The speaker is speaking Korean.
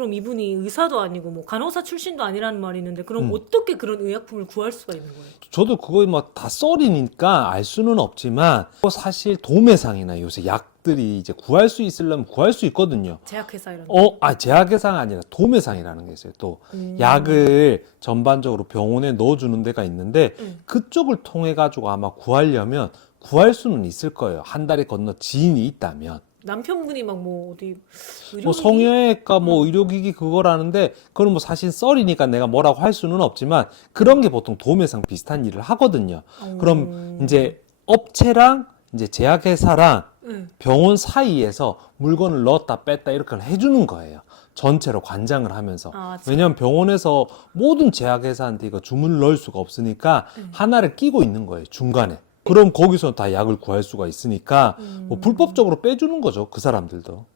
그럼 이분이 의사도 아니고 뭐 간호사 출신도 아니라는 말이 있는데 그럼 음. 어떻게 그런 의약품을 구할 수가 있는 거예요? 저도 그거 뭐 다 썰이니까 알 수는 없지만 뭐 사실 도매상이나 요새 약들이 이제 구할 수 있으려면 구할 수 있거든요. 제약회사 이런. 어, 아, 제약회사가 아니라 도매상이라는 게 있어요. 또 음. 약을 전반적으로 병원에 넣어주는 데가 있는데 음. 그쪽을 통해 가지고 아마 구하려면 구할 수는 있을 거예요. 한 달에 건너 지인이 있다면. 남편분이 막 뭐 어디 의료기기? 뭐 성형외과 뭐 의료기기 그거라는데 그건 뭐 사실 썰이니까 내가 뭐라고 할 수는 없지만 그런 게 보통 도매상 비슷한 일을 하거든요. 어. 그럼 이제 업체랑 이제 제약회사랑 응. 병원 사이에서 물건을 넣었다 뺐다 이렇게 해주는 거예요. 전체로 관장을 하면서. 아, 왜냐하면 병원에서 모든 제약회사한테 이거 주문을 넣을 수가 없으니까 음. 하나를 끼고 있는 거예요, 중간에. 그럼 거기서 다 약을 구할 수가 있으니까 음. 뭐 불법적으로 빼주는 거죠, 그 사람들도.